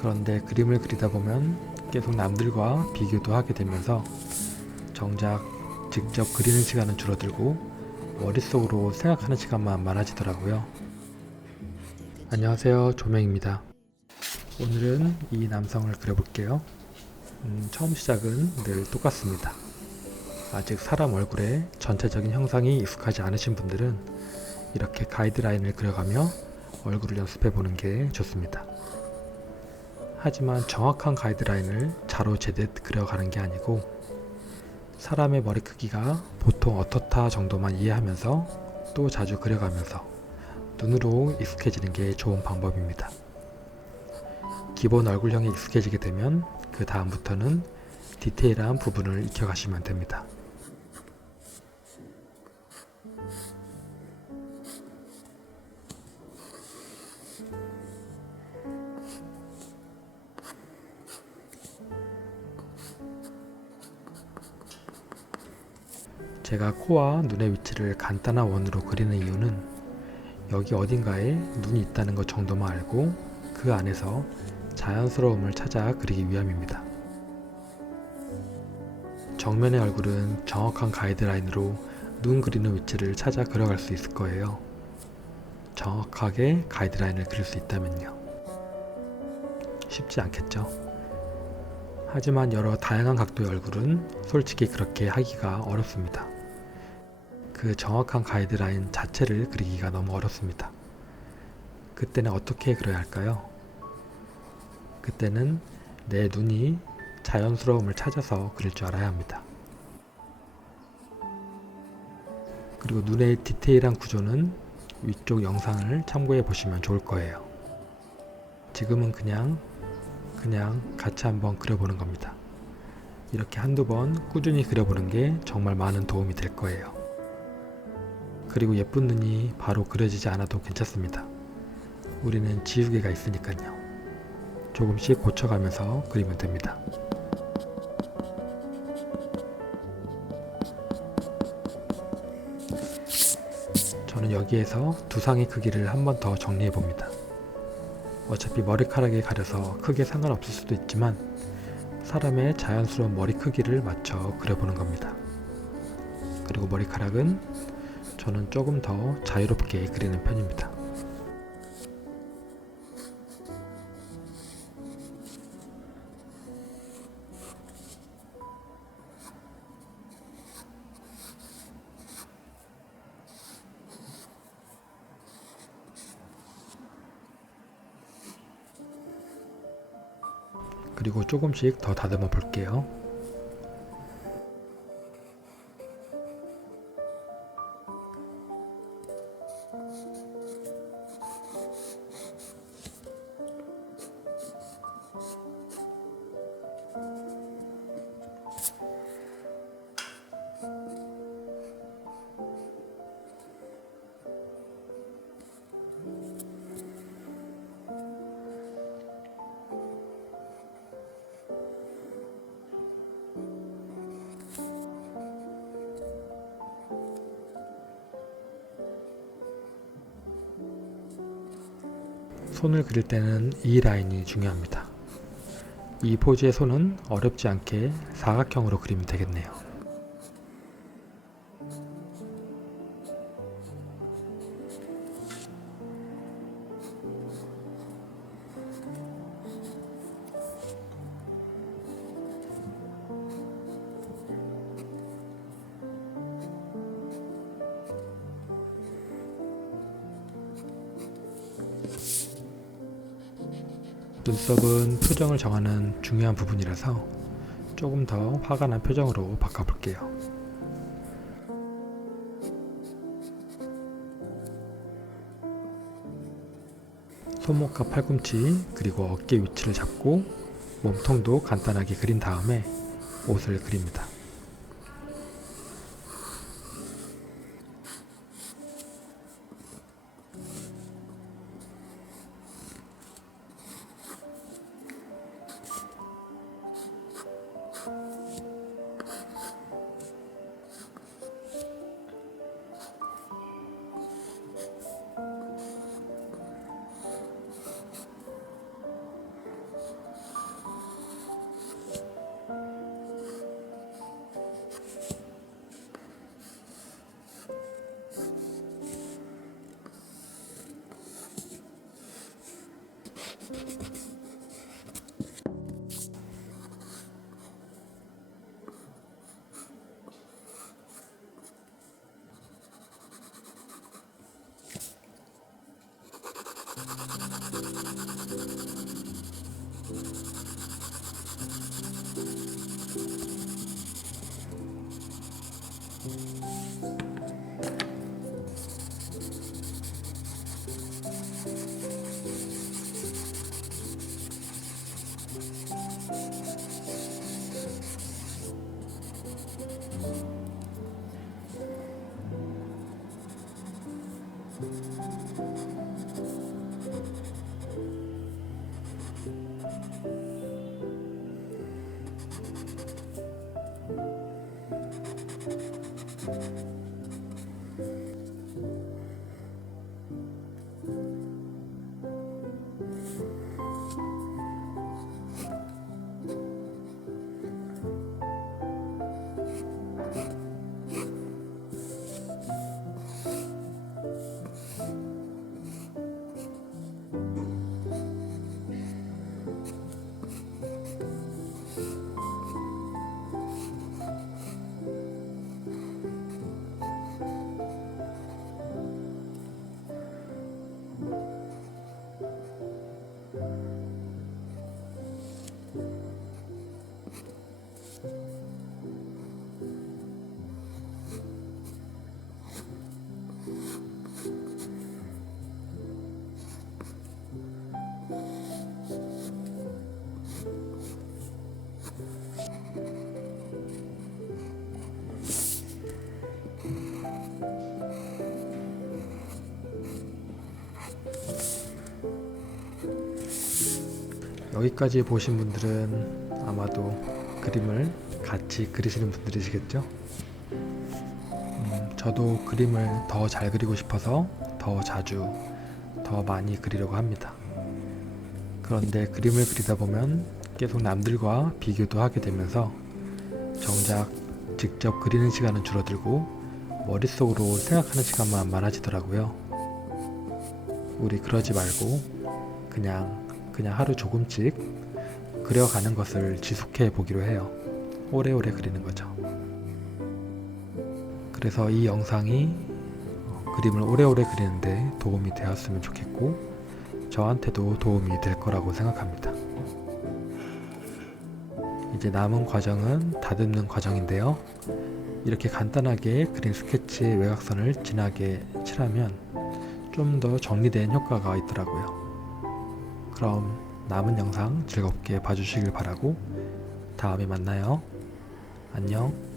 그런데 그림을 그리다 보면 계속 남들과 비교도 하게 되면서 정작 직접 그리는 시간은 줄어들고 머릿속으로 생각하는 시간만 많아지더라고요. 안녕하세요, 조명입니다. 오늘은 이 남성을 그려볼게요. 처음 시작은 늘 똑같습니다. 아직 사람 얼굴에 전체적인 형상이 익숙하지 않으신 분들은 이렇게 가이드라인을 그려가며 얼굴을 연습해 보는 게 좋습니다. 하지만 정확한 가이드라인을 자로재듯 그려가는 게 아니고 사람의 머리 크기가 보통 어떻다 정도만 이해하면서 또 자주 그려가면서 눈으로 익숙해지는 게 좋은 방법입니다. 기본 얼굴형에 익숙해지게 되면 그 다음부터는 디테일한 부분을 익혀가시면 됩니다. 제가 코와 눈의 위치를 간단한 원으로 그리는 이유는 여기 어딘가에 눈이 있다는 것 정도만 알고 그 안에서 자연스러움을 찾아 그리기 위함입니다. 정면의 얼굴은 정확한 가이드라인으로 눈 그리는 위치를 찾아 그려갈 수 있을 거예요. 정확하게 가이드라인을 그릴 수 있다면요. 쉽지 않겠죠? 하지만 여러 다양한 각도의 얼굴은 솔직히 그렇게 하기가 어렵습니다. 그 정확한 가이드라인 자체를 그리기가 너무 어렵습니다. 그때는 어떻게 그려야 할까요? 그때는 내 눈이 자연스러움을 찾아서 그릴 줄 알아야 합니다. 그리고 눈의 디테일한 구조는 위쪽 영상을 참고해 보시면 좋을 거예요. 지금은 그냥 같이 한번 그려보는 겁니다. 이렇게 한두 번 꾸준히 그려보는 게 정말 많은 도움이 될 거예요. 그리고 예쁜 눈이 바로 그려지지 않아도 괜찮습니다. 우리는 지우개가 있으니까요. 조금씩 고쳐가면서 그리면 됩니다. 저는 여기에서 두상의 크기를 한 번 더 정리해 봅니다. 어차피 머리카락에 가려서 크게 상관없을 수도 있지만 사람의 자연스러운 머리 크기를 맞춰 그려보는 겁니다. 그리고 머리카락은 저는 조금 더 자유롭게 그리는 편입니다. 그리고 조금씩 더 다듬어 볼게요. 손을 그릴 때는 이 라인이 중요합니다. 이 포즈의 손은 어렵지 않게 사각형으로 그리면 되겠네요. 눈썹은 표정을 정하는 중요한 부분이라서 조금 더 화가 난 표정으로 바꿔볼게요. 손목과 팔꿈치 그리고 어깨 위치를 잡고 몸통도 간단하게 그린 다음에 옷을 그립니다. 여기까지 보신 분들은 아마도 그림을 같이 그리시는 분들이시겠죠? 저도 그림을 더 잘 그리고 싶어서 더 자주, 더 많이 그리려고 합니다. 그런데 그림을 그리다 보면 계속 남들과 비교도 하게 되면서 정작 직접 그리는 시간은 줄어들고 머릿속으로 생각하는 시간만 많아지더라고요. 우리 그러지 말고 그냥 하루 조금씩 그려가는 것을 지속해 보기로 해요. 오래오래 그리는 거죠. 그래서 이 영상이 그림을 오래오래 그리는데 도움이 되었으면 좋겠고 저한테도 도움이 될 거라고 생각합니다. 이제 남은 과정은 다듬는 과정인데요. 이렇게 간단하게 그린 스케치의 외곽선을 진하게 칠하면 좀 더 정리된 효과가 있더라고요. 그럼 남은 영상 즐겁게 봐주시길 바라고 다음에 만나요. 안녕.